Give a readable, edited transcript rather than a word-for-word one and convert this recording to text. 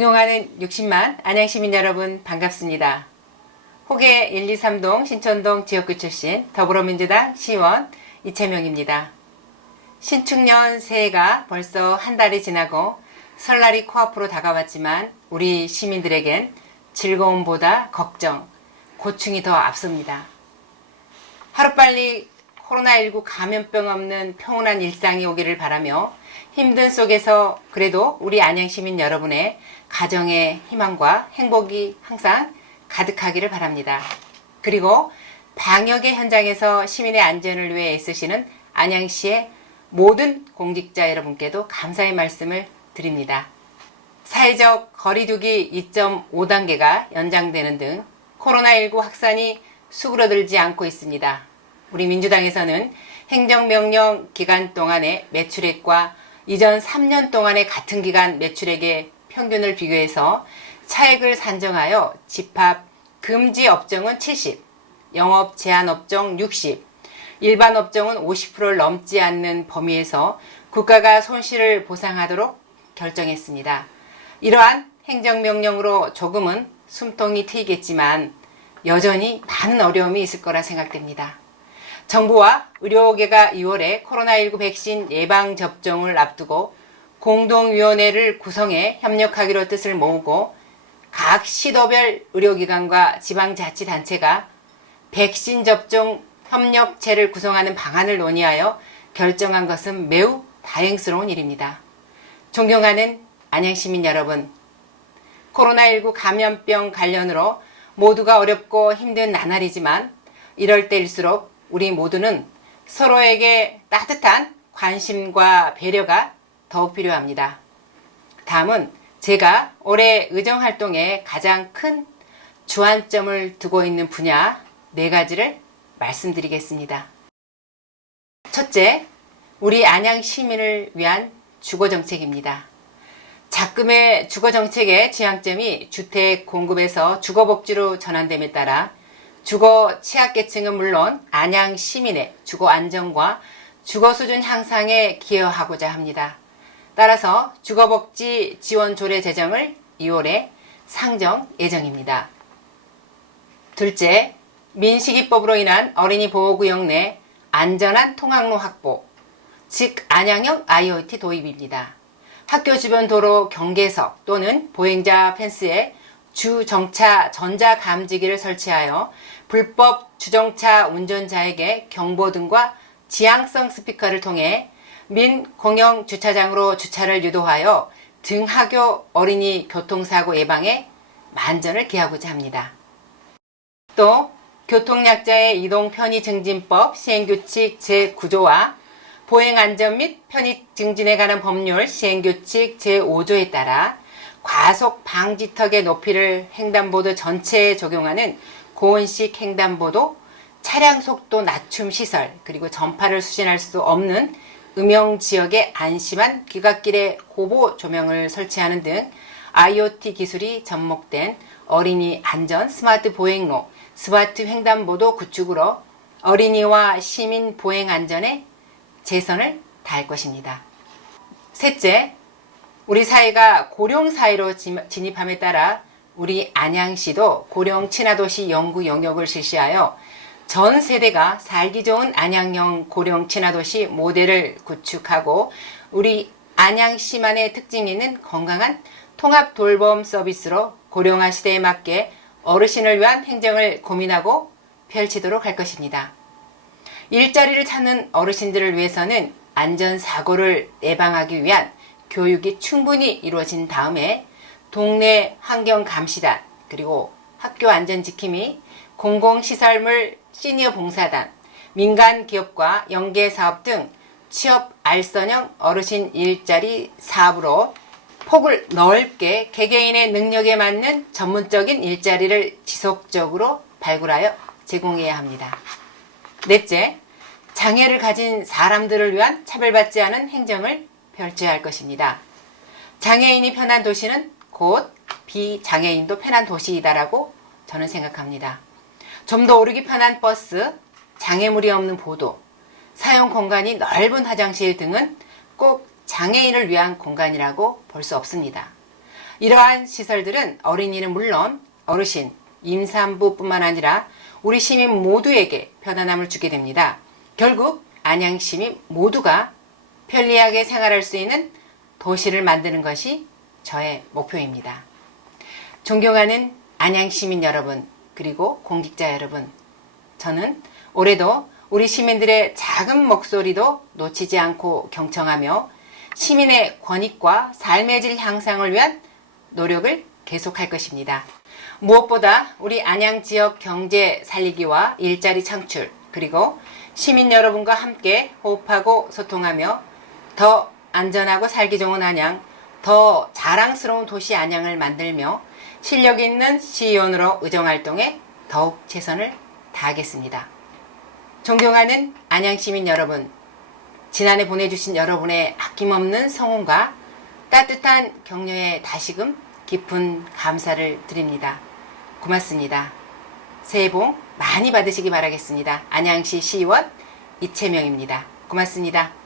존경하는 60만 안양시민 여러분 반갑습니다. 호계 123동 신천동 지역구 출신 더불어민주당 시의원 이채명입니다. 신축년 새해가 벌써 한 달이 지나고 설날이 코앞으로 다가왔지만 우리 시민들에겐 즐거움보다 걱정, 고충이 더 앞섭니다. 하루빨리 코로나19 감염병 없는 평온한 일상이 오기를 바라며 힘든 속에서 그래도 우리 안양시민 여러분의 가정의 희망과 행복이 항상 가득하기를 바랍니다. 그리고 방역의 현장에서 시민의 안전을 위해 애쓰시는 안양시의 모든 공직자 여러분께도 감사의 말씀을 드립니다. 사회적 거리두기 2.5단계가 연장되는 등 코로나19 확산이 수그러들지 않고 있습니다. 우리 민주당에서는 행정명령 기간 동안의 매출액과 이전 3년 동안의 같은 기간 매출액의 평균을 비교해서 차액을 산정하여 집합 금지 업종은 70, 영업 제한 업종 60, 일반 업종은 50%를 넘지 않는 범위에서 국가가 손실을 보상하도록 결정했습니다. 이러한 행정명령으로 조금은 숨통이 트이겠지만 여전히 많은 어려움이 있을 거라 생각됩니다. 정부와 의료계가 2월에 코로나19 백신 예방접종을 앞두고 공동위원회를 구성해 협력하기로 뜻을 모으고 각 시도별 의료기관과 지방자치단체가 백신 접종 협력체를 구성하는 방안을 논의하여 결정한 것은 매우 다행스러운 일입니다. 존경하는 안양시민 여러분, 코로나19 감염병 관련으로 모두가 어렵고 힘든 나날이지만 이럴 때일수록 우리 모두는 서로에게 따뜻한 관심과 배려가 더욱 필요합니다. 다음은 제가 올해 의정활동에 가장 큰 주안점을 두고 있는 분야 4가지를 말씀드리겠습니다. 첫째, 우리 안양 시민을 위한 주거정책입니다. 작금의 주거정책의 지향점이 주택 공급에서 주거복지로 전환됨에 따라 주거 취약계층은 물론 안양 시민의 주거 안정과 주거 수준 향상에 기여하고자 합니다. 따라서 주거복지 지원 조례 제정을 2월에 상정 예정입니다. 둘째, 민식이법으로 인한 어린이 보호구역 내 안전한 통학로 확보, 즉 안양형 IoT 도입입니다. 학교 주변 도로 경계석 또는 보행자 펜스에 주정차 전자감지기를 설치하여 불법 주정차 운전자에게 경보등과 지향성 스피커를 통해 민 공영 주차장으로 주차를 유도하여 등하교 어린이 교통사고 예방에 만전을 기하고자 합니다. 또 교통약자의 이동 편의 증진법 시행규칙 제9조와 보행안전 및 편의 증진에 관한 법률 시행규칙 제5조에 따라 과속 방지턱의 높이를 횡단보도 전체에 적용하는 고온식 횡단보도, 차량 속도 낮춤 시설, 그리고 전파를 수신할 수 없는 음영지역에 안심한 귀갓길에 호보 조명을 설치하는 등 IoT 기술이 접목된 어린이 안전 스마트 보행로, 스마트 횡단보도 구축으로 어린이와 시민 보행 안전에 최선을 다할 것입니다. 셋째, 우리 사회가 고령사회로 진입함에 따라 우리 안양시도 고령 친화도시 연구 영역을 실시하여 전 세대가 살기 좋은 안양형 고령 친화도시 모델을 구축하고 우리 안양시만의 특징이 있는 건강한 통합 돌봄 서비스로 고령화 시대에 맞게 어르신을 위한 행정을 고민하고 펼치도록 할 것입니다. 일자리를 찾는 어르신들을 위해서는 안전사고를 예방하기 위한 교육이 충분히 이루어진 다음에 동네 환경감시단, 그리고 학교 안전지킴이, 공공시설물 시니어 봉사단, 민간기업과 연계사업 등 취업 알선형 어르신 일자리 사업으로 폭을 넓게 개개인의 능력에 맞는 전문적인 일자리를 지속적으로 발굴하여 제공해야 합니다. 넷째, 장애를 가진 사람들을 위한 차별받지 않은 행정을 펼쳐야 할 것입니다. 장애인이 편한 도시는 곧 비장애인도 편한 도시이다라고 저는 생각합니다. 좀 더 오르기 편한 버스, 장애물이 없는 보도, 사용 공간이 넓은 화장실 등은 꼭 장애인을 위한 공간이라고 볼 수 없습니다. 이러한 시설들은 어린이는 물론 어르신, 임산부뿐만 아니라 우리 시민 모두에게 편안함을 주게 됩니다. 결국 안양 시민 모두가 편리하게 생활할 수 있는 도시를 만드는 것이 저의 목표입니다. 존경하는 안양 시민 여러분, 그리고 공직자 여러분, 저는 올해도 우리 시민들의 작은 목소리도 놓치지 않고 경청하며 시민의 권익과 삶의 질 향상을 위한 노력을 계속할 것입니다. 무엇보다 우리 안양 지역 경제 살리기와 일자리 창출, 그리고 시민 여러분과 함께 호흡하고 소통하며 더 안전하고 살기 좋은 안양, 더 자랑스러운 도시 안양을 만들며 실력 있는 시의원으로 의정활동에 더욱 최선을 다하겠습니다. 존경하는 안양 시민 여러분, 지난해 보내주신 여러분의 아낌없는 성원과 따뜻한 격려에 다시금 깊은 감사를 드립니다. 고맙습니다. 새해 복 많이 받으시기 바라겠습니다. 안양시 시의원 이채명입니다. 고맙습니다.